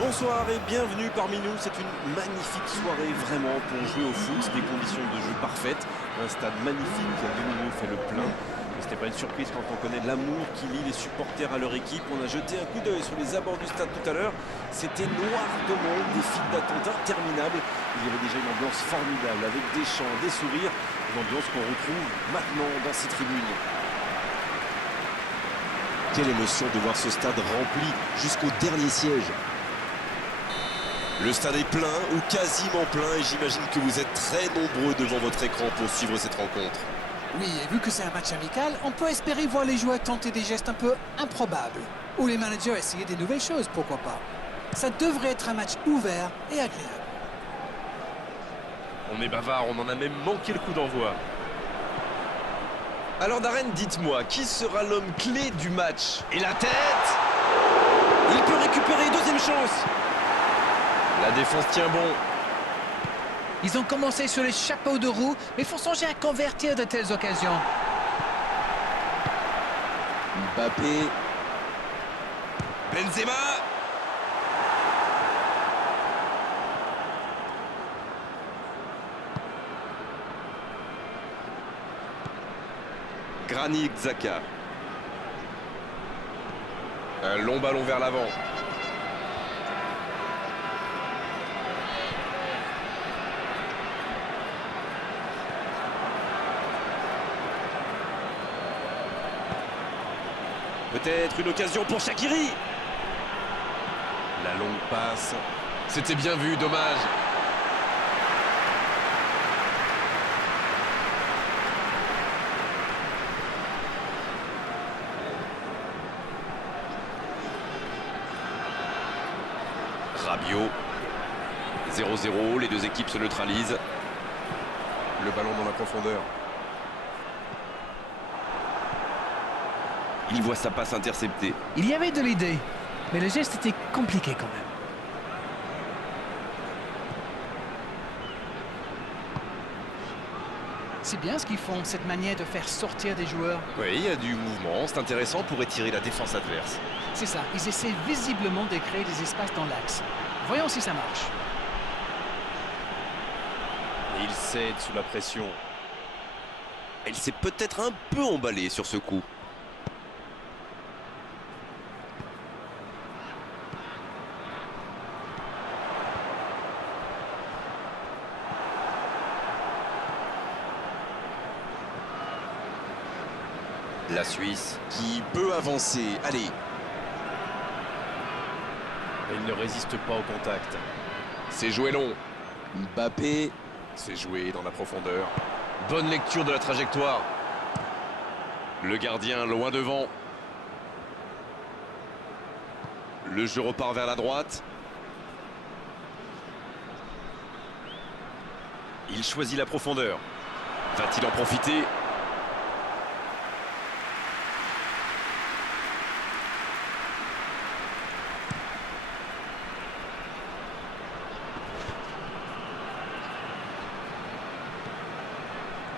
Bonsoir et bienvenue parmi nous. C'est une magnifique soirée vraiment pour jouer au foot. Des conditions de jeu parfaites. Un stade magnifique qui a de nouveau fait le plein. Ce n'est pas une surprise quand on connaît l'amour qui lie les supporters à leur équipe. On a jeté un coup d'œil sur les abords du stade tout à l'heure. C'était noir de monde, des files d'attente interminables. Il y avait déjà une ambiance formidable avec des chants, des sourires. Une ambiance qu'on retrouve maintenant dans ces tribunes. Quelle émotion de voir ce stade rempli jusqu'au dernier siège. Le stade est plein ou quasiment plein et j'imagine que vous êtes très nombreux devant votre écran pour suivre cette rencontre. Oui, et vu que c'est un match amical, on peut espérer voir les joueurs tenter des gestes un peu improbables. Ou les managers essayer des nouvelles choses, pourquoi pas. Ça devrait être un match ouvert et agréable. On est bavard, on en a même manqué le coup d'envoi. Alors Darren, dites-moi, qui sera l'homme clé du match? Et la tête? Il peut récupérer, deuxième chance. La défense tient bon. Ils ont commencé sur les chapeaux de roue, mais faut songer à convertir de telles occasions. Mbappé. Benzema. Granit Xhaka. Un long ballon vers l'avant. Peut-être une occasion pour Shaqiri. La longue passe. C'était bien vu, dommage. Rabiot. 0-0, les deux équipes se neutralisent. Le ballon dans la profondeur. Il voit sa passe interceptée. Il y avait de l'idée, mais le geste était compliqué quand même. C'est bien ce qu'ils font, cette manière de faire sortir des joueurs. Oui, il y a du mouvement, c'est intéressant pour étirer la défense adverse. C'est ça, ils essaient visiblement de créer des espaces dans l'axe. Voyons si ça marche. Et il cède sous la pression. Elle s'est peut-être un peu emballée sur ce coup. La Suisse. Qui peut avancer. Allez. Et il ne résiste pas au contact. C'est joué long. Mbappé. C'est joué dans la profondeur. Bonne lecture de la trajectoire. Le gardien loin devant. Le jeu repart vers la droite. Il choisit la profondeur. Va-t-il en profiter?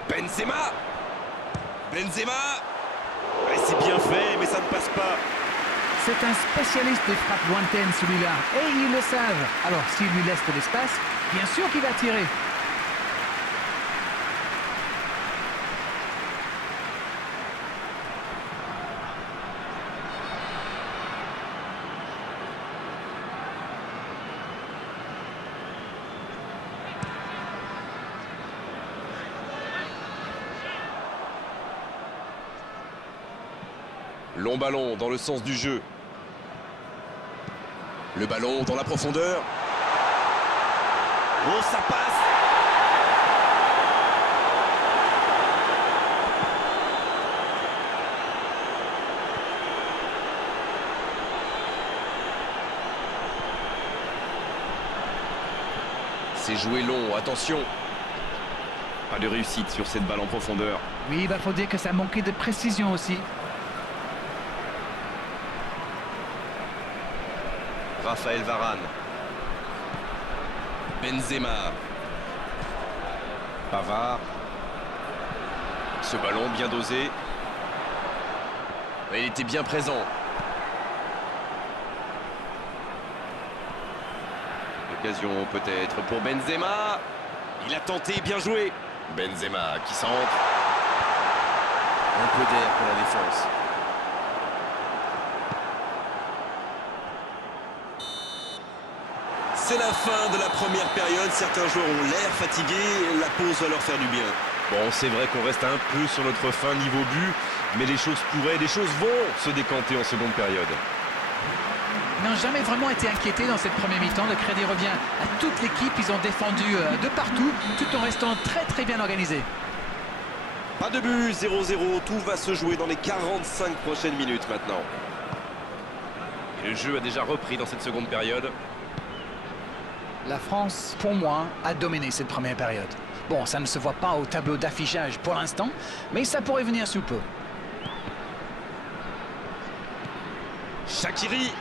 Benzema. Benzema. Ouais, c'est bien fait, mais ça ne passe pas. C'est un spécialiste des frappes lointaines celui-là, et ils le savent. Alors s'il lui laisse de l'espace, bien sûr qu'il va tirer. Long ballon dans le sens du jeu. Le ballon dans la profondeur. Oh, ça passe. C'est joué long, attention. Pas de réussite sur cette balle en profondeur. Oui, il faut dire que ça manquait de précision aussi. Raphaël Varane. Benzema. Pavard. Ce ballon bien dosé. Il était bien présent. Occasion peut-être pour Benzema. Il a tenté, bien joué. Benzema qui centre. Un peu d'air pour la défense. C'est la fin de la première période. Certains joueurs ont l'air fatigués. La pause va leur faire du bien. Bon, c'est vrai qu'on reste un peu sur notre fin niveau but, mais les choses vont se décanter en seconde période. Ils n'ont jamais vraiment été inquiétés dans cette première mi-temps. Le crédit revient à toute l'équipe. Ils ont défendu de partout, tout en restant très bien organisés. Pas de but, 0-0. Tout va se jouer dans les 45 prochaines minutes maintenant. Et le jeu a déjà repris dans cette seconde période. La France, pour moi, a dominé cette première période. Bon, ça ne se voit pas au tableau d'affichage pour l'instant, mais ça pourrait venir sous peu. Shaqiri.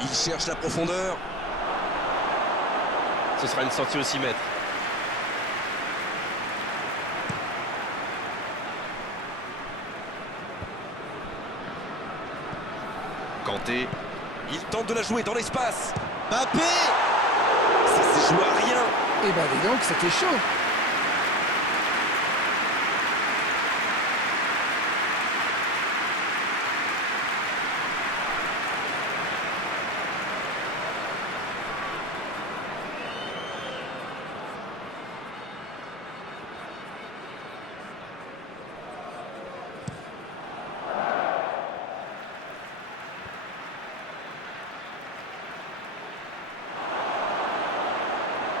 Il cherche la profondeur. Ce sera une sortie au 6 mètres. Kanté. Il tente de la jouer dans l'espace. Mbappé. Ça s'est joué à rien. Eh ben dis donc, c'était chaud.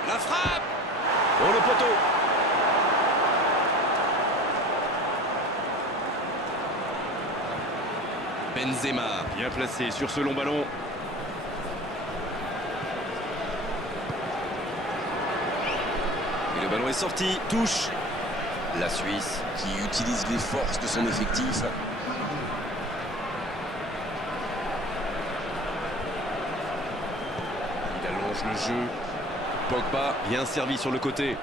La frappe. Oh, le poteau! Benzema. Bien placé sur ce long ballon. Et le ballon est sorti. Touche. La Suisse. Qui utilise les forces de son effectif. Il allonge le jeu. Pogba, bien servi sur le côté.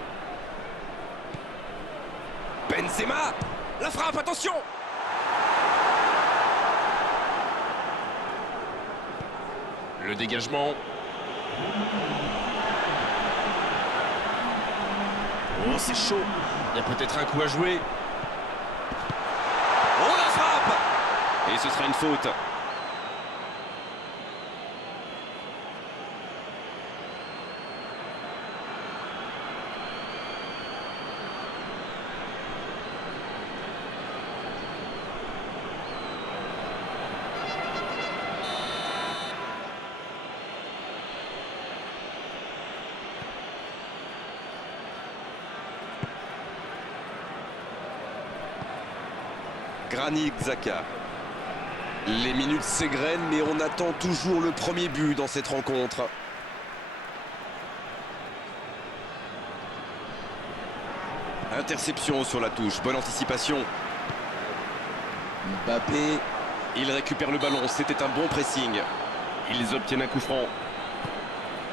Benzema. La frappe, attention. Le dégagement. Oh, c'est chaud. Il y a peut-être un coup à jouer. Oh, la frappe. Et ce sera une faute. Granit Xhaka. Les minutes s'égrènent, mais on attend toujours le premier but dans cette rencontre. Interception sur la touche, bonne anticipation. Mbappé. Il récupère le ballon, c'était un bon pressing. Ils obtiennent un coup franc.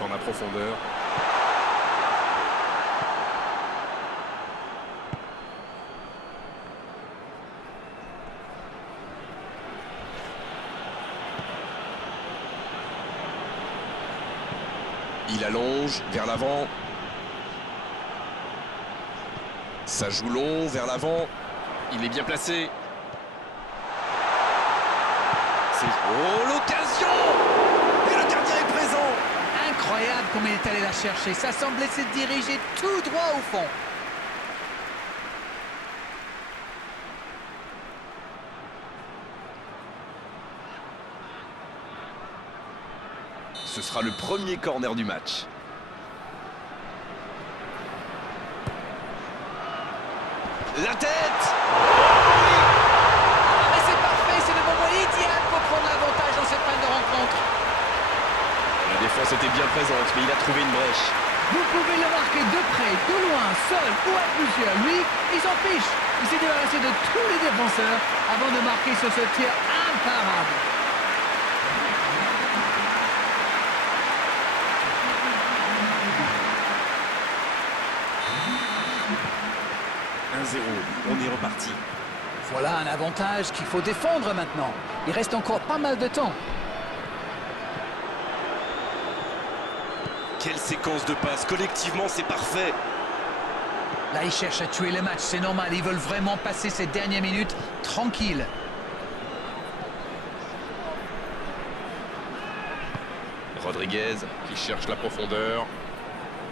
Dans la profondeur. Il allonge vers l'avant. Ça joue long vers l'avant. Il est bien placé. Oh, l'occasion! Et le gardien est présent. Incroyable comme il est allé la chercher. Ça semblait se diriger tout droit au fond. Ce sera le premier corner du match. La tête! Ah, mais c'est parfait, c'est le moment idéal pour prendre l'avantage dans cette fin de rencontre. La défense était bien présente, mais il a trouvé une brèche. Vous pouvez le marquer de près, de loin, seul ou à plusieurs. Lui, il s'en fiche. Il s'est débarrassé de tous les défenseurs avant de marquer sur ce tir imparable. On est reparti. Voilà un avantage qu'il faut défendre maintenant. Il reste encore pas mal de temps. Quelle séquence de passes, collectivement c'est parfait. Là, ils cherchent à tuer le match, c'est normal. Ils veulent vraiment passer ces dernières minutes tranquilles. Rodriguez qui cherche la profondeur.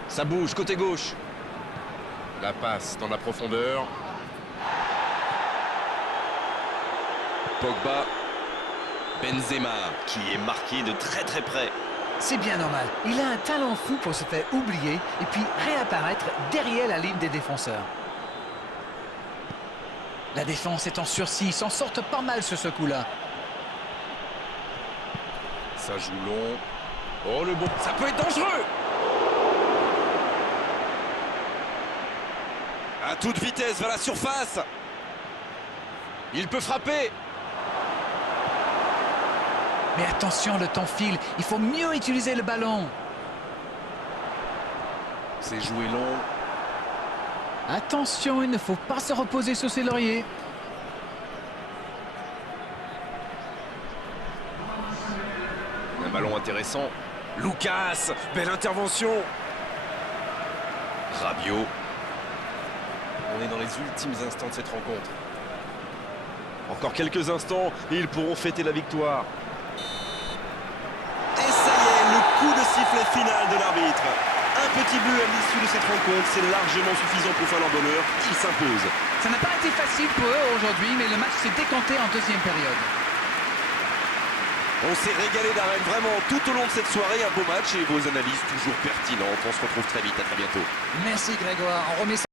Ça bouge côté gauche. La passe dans la profondeur. Pogba. Benzema qui est marqué de très très près. C'est bien normal. Il a un talent fou pour se faire oublier et puis réapparaître derrière la ligne des défenseurs. La défense est en sursis, ils s'en sortent pas mal sur ce coup-là. Ça joue long. Oh le bon. Ça peut être dangereux. À toute vitesse vers la surface. Il peut frapper. Mais attention, le temps file. Il faut mieux utiliser le ballon. C'est joué long. Attention, il ne faut pas se reposer sur ses lauriers. Un ballon intéressant. Lucas, belle intervention. Rabiot. On est dans les ultimes instants de cette rencontre. Encore quelques instants et ils pourront fêter la victoire. Et ça y est, le coup de sifflet final de l'arbitre. Un petit but à l'issue de cette rencontre, c'est largement suffisant pour faire leur bonheur. Ils s'imposent. Ça n'a pas été facile pour eux aujourd'hui, mais le match s'est décanté en deuxième période. On s'est régalé d'arène vraiment tout au long de cette soirée. Un beau match et vos analyses toujours pertinentes. On se retrouve très vite, à très bientôt. Merci Grégoire, on remet ça.